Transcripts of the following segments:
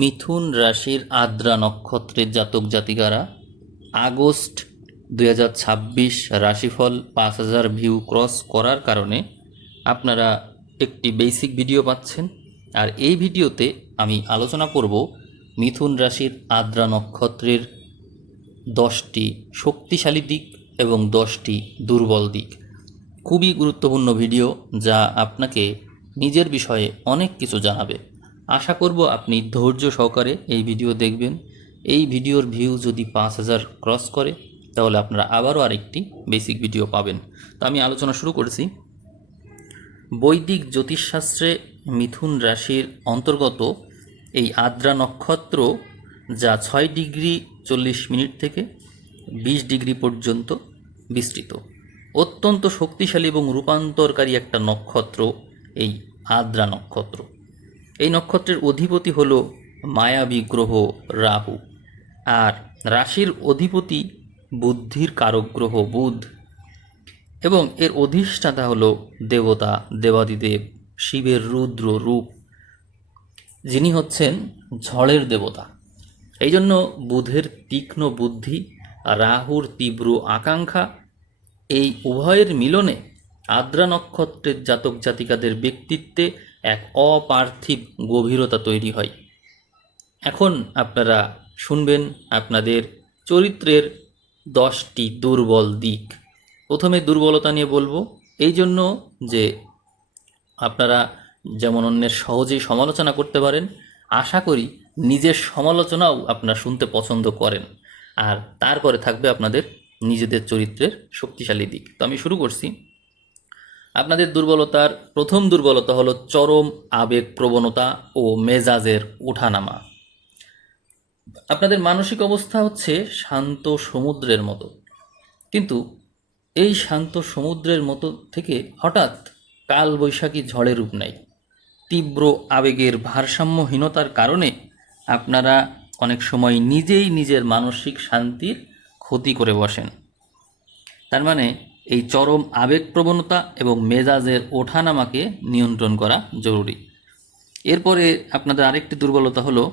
মিথুন রাশির আদ্রা নক্ষত্রের জাতক জাতিকারা আগস্ট 2026 রাশিফল 5000 ভিউ ক্রস করার কারণে আপনারা একটি বেসিক ভিডিও পাচ্ছেন। আর এই ভিডিওতে আমি আলোচনা করব মিথুন রাশির আদ্রা নক্ষত্রের 10টি শক্তিশালী দিক এবং 10টি দুর্বল দিক। খুবই গুরুত্বপূর্ণ ভিডিও, যা আপনাকে নিজের বিষয়ে অনেক কিছু জানাবে। আশা করব আপনি ধৈর্য সহকারে এই ভিডিও দেখবেন। এই ভিডিওর ভিউ যদি 5000 ক্রস করে তাহলে আপনারা আবারও আরেকটি বেসিক ভিডিও পাবেন। তো আমি আলোচনা শুরু করেছি। বৈদিক জ্যোতিষশাস্ত্রে মিথুন রাশির অন্তর্গত এই আদ্রা নক্ষত্র, যা 6 ডিগ্রি 40 মিনিট থেকে 20 ডিগ্রি পর্যন্ত বিস্তৃত, অত্যন্ত শক্তিশালী এবং রূপান্তরকারী একটা নক্ষত্র এই আদ্রা নক্ষত্র। এই নক্ষত্রের অধিপতি হল মায়াবী গ্রহ রাহু, আর রাশির অধিপতি বুদ্ধির কারক গ্রহ বুধ, এবং এর অধিষ্ঠাতা হল দেবতা দেবাদিদেব শিবের রুদ্র রূপ, যিনি হচ্ছেন ঝড়ের দেবতা। এই জন্য বুধের তীক্ষ্ণ বুদ্ধি আর রাহুর তীব্র আকাঙ্ক্ষা, এই উভয়ের মিলনে আদ্রা নক্ষত্রের জাতক জাতিকাদের ব্যক্তিত্বে এক অপার্থিব গভীরতা তৈরি হয়। এখন আপনারা শুনবেন আপনাদের চরিত্রের 10টি দুর্বল দিক। প্রথমে দুর্বলতা নিয়ে বলবো, এই জন্য যে আপনারা যেমন অন্যের সহজেই সমালোচনা করতে পারেন, আশা করি নিজের সমালোচনাও আপনারা শুনতে পছন্দ করেন। আর তারপরে থাকবে আপনাদের নিজেদের চরিত্রের শক্তিশালী দিক। তো আমি শুরু করছি। আপনাদের দুর্বলতার প্রথম দুর্বলতা হলো চরম আবেগ প্রবণতা ও মেজাজের ওঠানামা। আপনাদের মানসিক অবস্থা হচ্ছে শান্ত সমুদ্রের মতো, কিন্তু এই শান্ত সমুদ্রের মতো থেকে হঠাৎ কালবৈশাখী ঝড়ের রূপ নেয়। তীব্র আবেগের ভারসাম্যহীনতার কারণে আপনারা অনেক সময় নিজেই নিজের মানসিক শান্তির ক্ষতি করে বসেন। তার মানে এই চরম আবেগপ্রবণতা এবং মেজাজের ওঠানামাকে নিয়ন্ত্রণ করা জরুরি। এরপরে আপনাদের আরেকটি দুর্বলতা হলো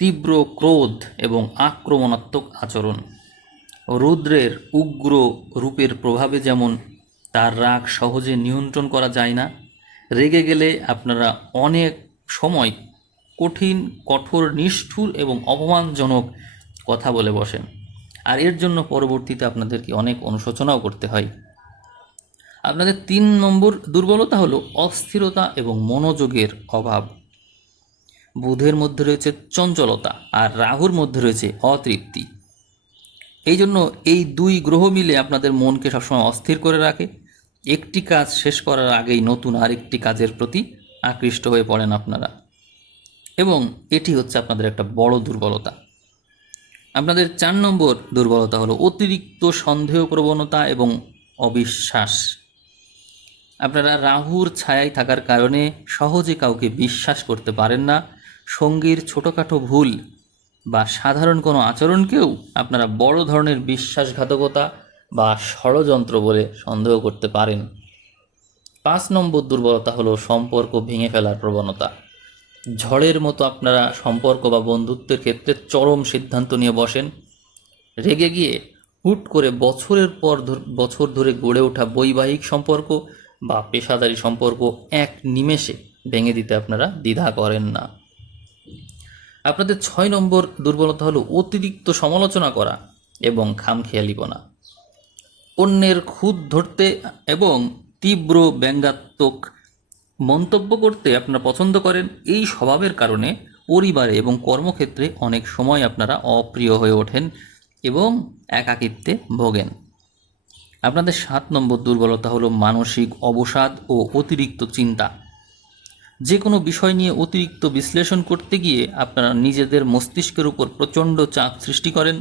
তীব্র ক্রোধ এবং আক্রমণাত্মক আচরণ। রুদ্রের উগ্র রূপের প্রভাবে যেমন তার রাগ সহজে নিয়ন্ত্রণ করা যায় না, রেগে গেলে আপনারা অনেক সময় কঠোর নিষ্ঠুর এবং অপমানজনক কথা বলে বসেন, আর এর জন্য পরবর্তীতে আপনাদেরকে অনেক অনুশোচনাও করতে হয়। আপনাদের 3 নম্বর দুর্বলতা হলো অস্থিরতা এবং মনোযোগের অভাব। বুধের মধ্যে রয়েছে চঞ্চলতা আর রাহুর মধ্যে রয়েছে অতৃপ্তি। এই জন্য এই 2 গ্রহ মিলে আপনাদের মনকে সবসময় অস্থির করে রাখে। একটি কাজ শেষ করার আগেই নতুন আরেকটি কাজের প্রতি আকৃষ্ট হয়ে পড়েন আপনারা, এবং এটি হচ্ছে আপনাদের একটা বড় দুর্বলতা। আপনাদের 4 নম্বর দুর্বলতা হলো অতিরিক্ত সন্দেহ প্রবণতা এবং অবিশ্বাস। আপনারা রাহুর ছায়ায় থাকার কারণে সহজে কাউকে বিশ্বাস করতে পারেন না। সঙ্গীর ছোটোখাটো ভুল বা সাধারণ কোনো আচরণকেও আপনারা বড় ধরনের বিশ্বাসঘাতকতা বা ষড়যন্ত্র বলে সন্দেহ করতে পারেন। 5 নম্বর দুর্বলতা হলো সম্পর্ক ভেঙে ফেলার প্রবণতা। ঝড়ের মতো আপনারা সম্পর্ক বা বন্ধুত্বের ক্ষেত্রে চরম সিদ্ধান্ত নিয়ে বসেন। রেগে গিয়ে হুট করে বছরের পর বছর ধরে গড়ে ওঠা বৈবাহিক সম্পর্ক বা পেশাদারি সম্পর্ক এক নিমেষে ভেঙে দিতে আপনারা দ্বিধা করেন না। আপনাদের 6 নম্বর দুর্বলতা হলো অতিরিক্ত সমালোচনা করা এবং খামখেয়ালিপনা। অন্যের খুঁত ধরতে এবং তীব্র ব্যঙ্গাত্মক মন্তব্য করতে আপনারা পছন্দ করেন। এই স্বভাবের কারণে পরিবারে এবং কর্মক্ষেত্রে অনেক সময় আপনারা অপ্রিয় হয়ে ওঠেন এবং একাকিত্বে ভোগেন। আপনাদের 7 নম্বর দুর্বলতা হলো মানসিক অবসাদ ও অতিরিক্ত চিন্তা। যে কোনো বিষয় নিয়ে অতিরিক্ত বিশ্লেষণ করতে গিয়ে আপনারা নিজেদের মস্তিষ্কের উপর প্রচণ্ড চাপ সৃষ্টি করেন।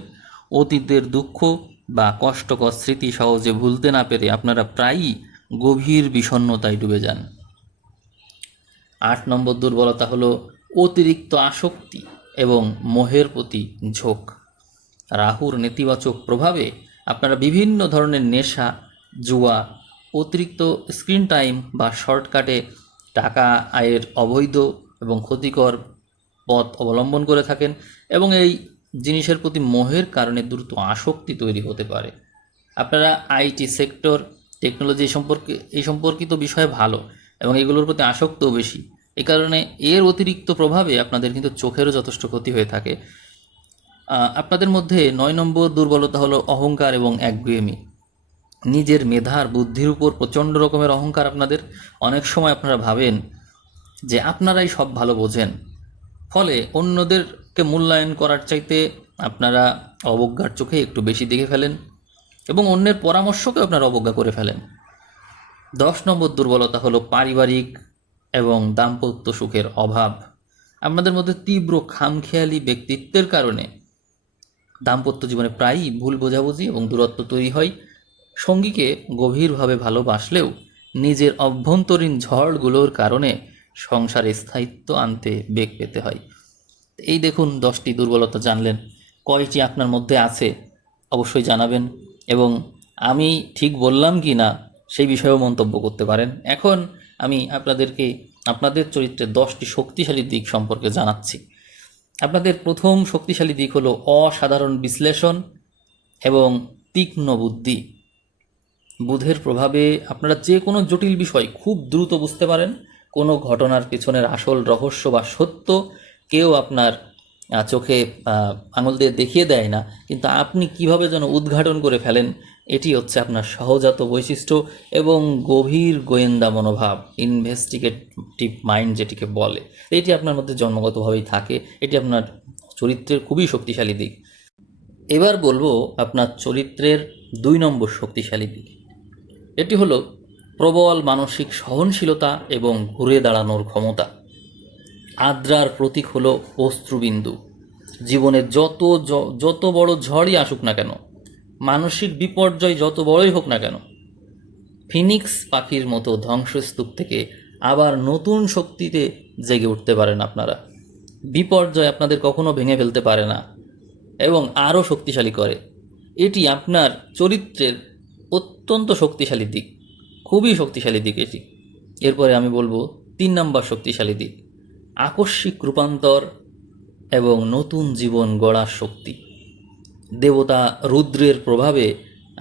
অতীতের দুঃখ বা কষ্টকর স্মৃতি সহজে ভুলতে না পেরে আপনারা প্রায়ই গভীর বিষণ্ণতায় ডুবে যান। 8 নম্বর দুর্বলতা হলো অতিরিক্ত আসক্তি এবং মোহের প্রতি ঝোঁক। রাহুর নেতিবাচক প্রভাবে আপনারা বিভিন্ন ধরনের নেশা, জুয়া, অতিরিক্ত স্ক্রিন টাইম বা শর্টকাটে টাকা আয়ের অবৈধ এবং ক্ষতিকর পথ অবলম্বন করে থাকেন এবং এই জিনিসের প্রতি মোহের কারণে দ্রুত আসক্তি তৈরি হতে পারে। আপনারা আইটি সেক্টর, টেকনোলজি এই সম্পর্কিত বিষয়ে ভালো এবং এগুলোর প্রতি আসক্তও বেশি। এই কারণে এর অতিরিক্ত প্রভাবে আপনাদের কিন্তু চোখেরও যথেষ্ট ক্ষতি হয়ে থাকে। আপনাদের মধ্যে 9 নম্বর দুর্বলতা হলো অহংকার এবং একগুঁয়েমি। নিজের মেধার বুদ্ধির উপর প্রচণ্ড রকমের অহংকার আপনাদের। অনেক সময় আপনারা ভাবেন যে আপনারাই সব ভালো বোঝেন, ফলে অন্যদেরকে মূল্যায়ন করার চাইতে আপনারা অবজ্ঞার চোখে একটু বেশি দেখে ফেলেন এবং অন্যের পরামর্শকে আপনারা অবজ্ঞা করে ফেলেন। 10 নম্বর দুর্বলতা হলো পারিবারিক এবং দাম্পত্য সুখের অভাব। আপনাদের মধ্যে তীব্র খামখেয়ালি ব্যক্তিত্বের কারণে দাম্পত্য জীবনে প্রায়ই ভুল বোঝাবুঝি এবং দূরত্ব তৈরি হয়। সঙ্গীকে গভীরভাবে ভালোবাসলেও নিজের অভ্যন্তরীণ ঝড়গুলোর কারণে সংসারে স্থায়িত্ব আনতে বেগ পেতে হয়। এই দেখুন 10টি দুর্বলতা জানলেন। কয়টি আপনার মধ্যে আছে অবশ্যই জানাবেন এবং আমি ঠিক বললাম কি না সেই বিষয়েও মন্তব্য করতে পারেন। এখন আমি আপনাদেরকে আপনাদের চরিত্রের 10টি শক্তিশালী দিক সম্পর্কে জানাচ্ছি। আপনাদের প্রথম শক্তিশালী দিক হলো অসাধারণ বিশ্লেষণ এবং তীক্ষ্ণ বুদ্ধি। বুধের প্রভাবে আপনারা যে কোনো জটিল বিষয় খুব দ্রুত বুঝতে পারেন। কোনো ঘটনার পেছনের আসল রহস্য বা সত্য কেউ আপনার চোখে আঙুল দিয়ে দেখিয়ে দেয় না, কিন্তু আপনি কিভাবে যেন উদ্ঘাটন করে ফেলেন, এটি হচ্ছে আপনার সহজাত বৈশিষ্ট্য এবং গভীর গোয়েন্দা মনোভাব, ইনভেস্টিগেটিভ মাইন্ড যেটিকে বলে, এটি আপনার মধ্যে জন্মগতভাবেই থাকে। এটি আপনার চরিত্রের খুবই শক্তিশালী দিক। এবার বলবো আপনার চরিত্রের 2 নম্বর শক্তিশালী দিক। এটি হলো প্রবল মানসিক সহনশীলতা এবং ঘুরে দাঁড়ানোর ক্ষমতা। আদ্রার প্রতীক হলো অশ্রুবিন্দু। জীবনে যত বড় ঝড়ই আসুক না কেন, মানসিক বিপর্যয় যত বড়ই হোক না কেন, ফিনিক্স পাখির মতো ধ্বংসস্তূপ থেকে আবার নতুন শক্তিতে জেগে উঠতে পারেন আপনারা। বিপর্যয় আপনাদের কখনো ভেঙে ফেলতে পারে না এবং আরও শক্তিশালী করে। এটি আপনার চরিত্রের অত্যন্ত শক্তিশালী দিক, খুবই শক্তিশালী দিক এটি। এরপরে আমি বলবো 3 নম্বর শক্তিশালী দিক, আকস্মিক রূপান্তর এবং নতুন জীবন গড়ার শক্তি। দেবতা রুদ্রের প্রভাবে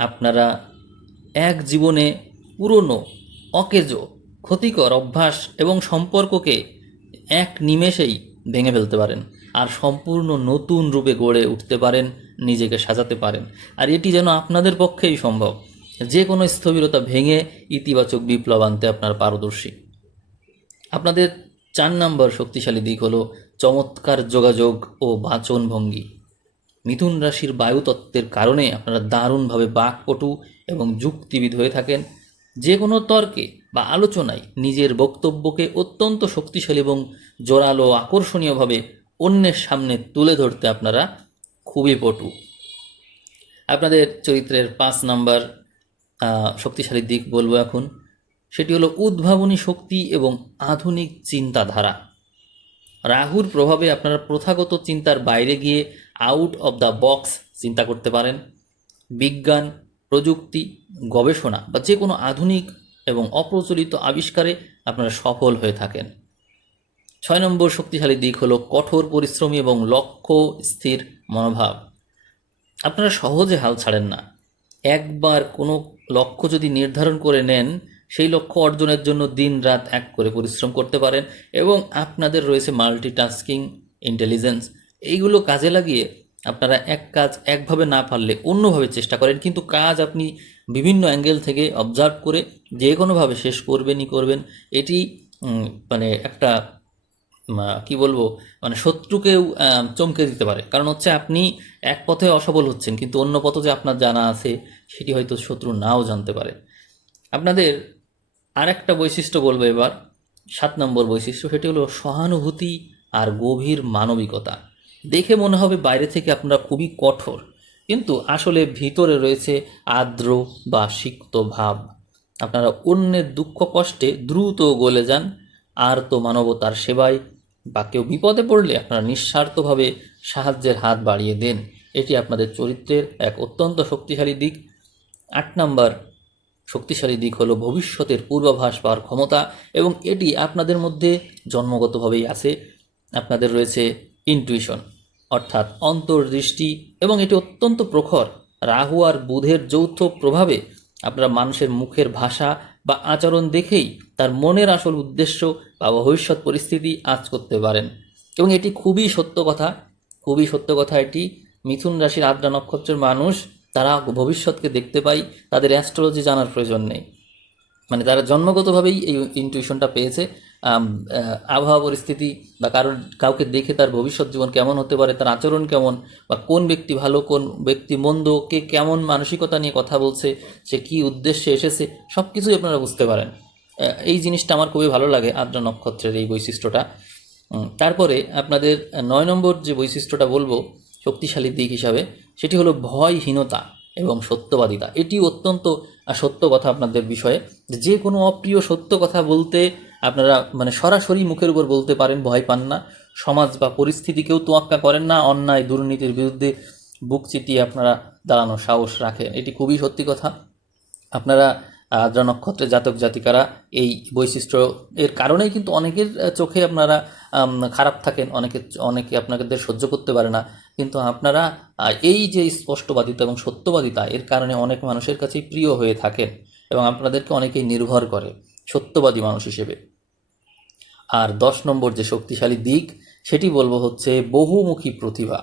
আপনারা এক জীবনে পুরনো, অকেজো, ক্ষতিকর অভ্যাস এবং সম্পর্ককে এক নিমেষেই ভেঙে ফেলতে পারেন আর সম্পূর্ণ নতুন রূপে গড়ে উঠতে পারেন, নিজেকে সাজাতে পারেন। আর এটি যেন আপনাদের পক্ষেই সম্ভব। যে কোনো স্থবিরতা ভেঙে ইতিবাচক বিপ্লব আনতে আপনার পারদর্শী। আপনাদের 4 নম্বর শক্তিশালী দিক হলো চমৎকার যোগাযোগ ও বাচনভঙ্গি। মিথুন রাশির বায়ুতত্ত্বের কারণে আপনারা দারুণভাবে বাকপটু এবং যুক্তিবিদ হয়ে থাকেন। যে কোনো তর্কে বা আলোচনায় নিজের বক্তব্যকে অত্যন্ত শক্তিশালী এবং জোরালো আকর্ষণীয়ভাবে অন্যের সামনে তুলে ধরতে আপনারা খুবই পটু। আপনাদের চরিত্রের 5 নম্বর শক্তিশালী দিক বলবো এখন। সেটি হলো উদ্ভাবনী শক্তি এবং আধুনিক চিন্তাধারা। রাহুর প্রভাবে আপনারা প্রথাগত চিন্তার বাইরে গিয়ে আউট অব দ্য বক্স চিন্তা করতে পারেন। বিজ্ঞান, প্রযুক্তি, গবেষণা বা যে কোনো আধুনিক এবং অপ্রচলিত আবিষ্কারে আপনারা সফল হয়ে থাকেন। 6 নম্বর শক্তিশালী দিক হলো কঠোর পরিশ্রমী এবং লক্ষ্য স্থির মনোভাব। আপনারা সহজে হাল ছাড়েন না। একবার কোনো লক্ষ্য যদি নির্ধারণ করে নেন, সেই লক্ষ্য অর্জনের জন্য দিন রাত এক করে পরিশ্রম করতে পারেন এবং আপনাদের রয়েছে মাল্টিটাস্কিং ইন্টেলিজেন্স। এইগুলো কাজে লাগিয়ে আপনারা এক কাজ একভাবে না পারলে অন্যভাবে চেষ্টা করেন, কিন্তু কাজ আপনি বিভিন্ন অ্যাঙ্গেল থেকে অবজার্ভ করে যে কোনোভাবে শেষ করবেনই করবেন। এটি মানে একটা কি বলবো, মানে শত্রুকেও চমকে দিতে পারে। কারণ হচ্ছে আপনি এক পথে অসফল হচ্ছেন, কিন্তু অন্য পথ যে আপনার জানা আছে সেটি হয়তো শত্রু নাও জানতে পারে। আপনাদের আরেকটা বৈশিষ্ট্য বলবো এবার, 7 নম্বর বৈশিষ্ট্য, সেটি হলো সহানুভূতি আর গভীর মানবিকতা। দেখে মনে হবে বাইরে থেকে আপনারা খুবই কঠোর, কিন্তু আসলে ভিতরে রয়েছে আর্দ্র বা সিক্ত ভাব। আপনারা অন্যের দুঃখ কষ্টে দ্রুত গলে যান আর তো মানবতার সেবায় বা কেউ বিপদে পড়লে আপনারা নিঃস্বার্থভাবে সাহায্যের হাত বাড়িয়ে দেন। এটি আপনাদের চরিত্রের এক অত্যন্ত শক্তিশালী দিক। 8 নম্বর শক্তিশালী দিক হলো ভবিষ্যতের পূর্বাভাস পাওয়ার ক্ষমতা এবং এটি আপনাদের মধ্যে জন্মগতভাবেই আছে। আপনাদের রয়েছে ইনটুইশন, অর্থাৎ অন্তর্দৃষ্টি, এবং এটি অত্যন্ত প্রখর। রাহু আর বুধের যৌথ প্রভাবে আপনারা মানুষের মুখের ভাষা বা আচরণ দেখেই তার মনের আসল উদ্দেশ্য বা ভবিষ্যৎ পরিস্থিতি আঁচ করতে পারেন। এবং এটি খুবই সত্য কথা, খুবই সত্য কথা। এটি মিথুন রাশির আদ্রা নক্ষত্রের মানুষ, তারা ভবিষ্যৎকে দেখতে পায়, তাদের অ্যাস্ট্রোলজি জানার প্রয়োজন নেই। মানে তারা জন্মগতভাবেই এই ইনটুইশনটা পেয়েছে। আবহাওয়া পরিস্থিতি বা কাউকে দেখে তার ভবিষ্যৎ জীবন কেমন হতে পারে, তার আচরণ কেমন, বা কোন ব্যক্তি ভালো কোন ব্যক্তি মন্দ, কে কেমন মানসিকতা নিয়ে কথা বলছে, সে কী উদ্দেশ্যে এসেছে, সব কিছুই আপনারা বুঝতে পারেন। এই জিনিসটা আমার খুবই ভালো লাগে আদ্রা নক্ষত্রের এই বৈশিষ্ট্যটা। তারপরে আপনাদের ৯ নম্বর যে বৈশিষ্ট্যটা বলবো শক্তিশালী দিক হিসাবে, সেটি হলো ভয়হীনতা এবং সত্যবাদিতা। এটি অত্যন্ত সত্য কথা আপনাদের বিষয়ে। যে কোনো অপ্রিয় সত্য কথা বলতে আপনারা মানে সরাসরি মুখের উপর বলতে পারেন, ভয় পান না। সমাজ বা পরিস্থিতিকেও তোয়াক্কা করেন না, অন্যায় দুর্নীতির বিরুদ্ধে বুক চিতিয়ে আপনারা দাঁড়ানোর সাহস রাখেন, এটি খুবই সত্যি কথা। আপনারা আদ্রা নক্ষত্রের জাতক জাতিকারা এই বৈশিষ্ট্য এর কারণেই কিন্তু অনেকের চোখে আপনারা খারাপ থাকেন, অনেকে আপনাদের সহ্য করতে পারে না, কিন্তু আপনারা এই যে স্পষ্টবাদিতা এবং সত্যবাদিতা, এর কারণে অনেক মানুষের কাছেই প্রিয় হয়ে থাকেন এবং আপনাদেরকে অনেকেই নির্ভর করে সত্যবাদী মানুষ হিসেবে। আর 10 নম্বর যে শক্তিশালী দিক সেটি বলবো হচ্ছে বহুমুখী প্রতিভা।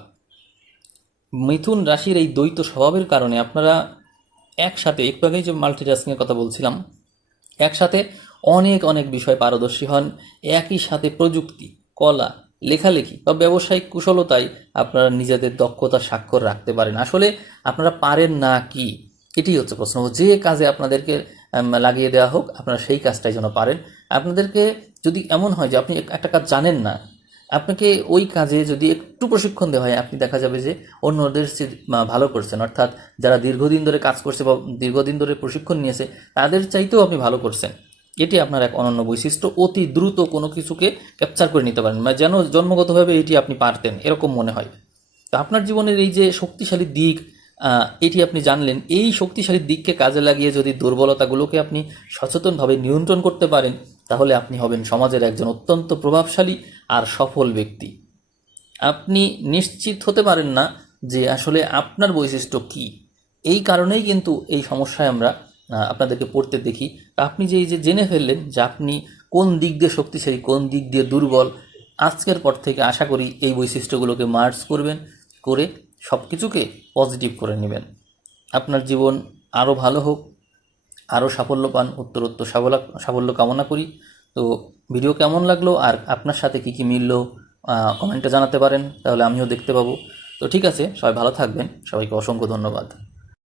মিথুন রাশির এই দ্বৈত স্বভাবের কারণে আপনারা একসাথে, একটু আগেই যে মাল্টিটাস্কিংয়ের কথা বলছিলাম, একসাথে অনেক অনেক বিষয় পারদর্শী হন। একই সাথে প্রযুক্তি, কলা, লেখালেখি বা ব্যবসায়িক কুশলতায় আপনারা নিজেদের দক্ষতার স্বাক্ষর রাখতে পারেন। আসলে আপনারা পারেন না কি, এটি হচ্ছে প্রশ্ন। যে কাজে আপনাদেরকে লাগিয়ে দেওয়া হোক, আপনারা সেই কাজটাই যেন পারেন। আপনাদেরকে যদি এমন হয় যে আপনি একটা কাজ জানেন না, আপনাকে ওই কাজে যদি একটু প্রশিক্ষণ দেওয়া হয়, আপনি দেখা যাবে যে অন্যদের চেয়ে ভালো করছেন। অর্থাৎ যারা দীর্ঘদিন ধরে কাজ করছে বা দীর্ঘদিন ধরে প্রশিক্ষণ নিয়েছে, তাদের চাইতেও আপনি ভালো করছেন। এটি আপনার এক অনন্য বৈশিষ্ট্য। অতি দ্রুত কোনো কিছুকে ক্যাপচার করে নিতে পারেন, মানে যেন জন্মগতভাবে এটি আপনি পারতেন এরকম মনে হয়। তো আপনার জীবনের এই যে শক্তিশালী দিক, এটি আপনি জানলেন। এই শক্তিশালী দিককে কাজে লাগিয়ে যদি দুর্বলতাগুলোকে আপনি সচেতনভাবে নিয়ন্ত্রণ করতে পারেন, তাহলে আপনি হবেন সমাজের একজন অত্যন্ত প্রভাবশালী আর সফল ব্যক্তি। আপনি নিশ্চিত হতে পারেন না যে আসলে আপনার বৈশিষ্ট্য কী। এই কারণেই কিন্তু এই সমস্যায় আমরা আপনাদেরকে পড়তে দেখি। আপনি যে এই যে জেনে ফেললেন যে আপনি কোন দিক দিয়ে শক্তিশালী, কোন দিক দিয়ে দুর্বল, আজকের পর থেকে আশা করি এই বৈশিষ্ট্যগুলোকে মার্জ করবেন, করে সব কিছুকে পজিটিভ করে নেবেন। আপনার জীবন আরও ভালো হোক, আরও সাফল্য পান, উত্তরোত্তর সাফল্য কামনা করি। তো ভিডিও কেমন লাগলো আর আপনার সাথে কী কী মিললো কমেন্টে জানাতে পারেন, তাহলে আমিও দেখতে পাবো। তো ঠিক আছে, সবাই ভালো থাকবেন, সবাইকে অসংখ্য ধন্যবাদ।